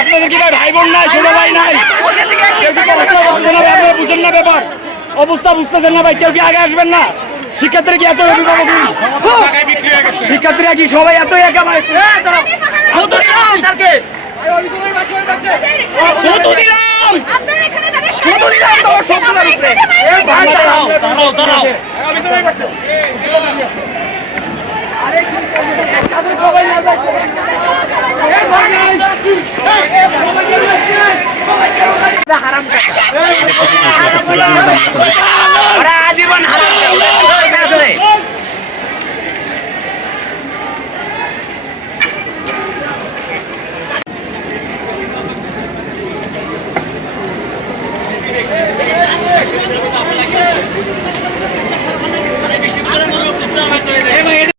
আপনাদের কি ভাই ভাই বোন নাই, ছোট ভাই নাই? আপনারা বুঝেন না ব্যাপার, অবস্থা বুঝতেছেন না ভাই? কেউ কি আগে আসবেন না? শিক্ষার্থীরা কি এত অভিভাবক? শিক্ষার্থীরা কি সবাই এত একা? হারাম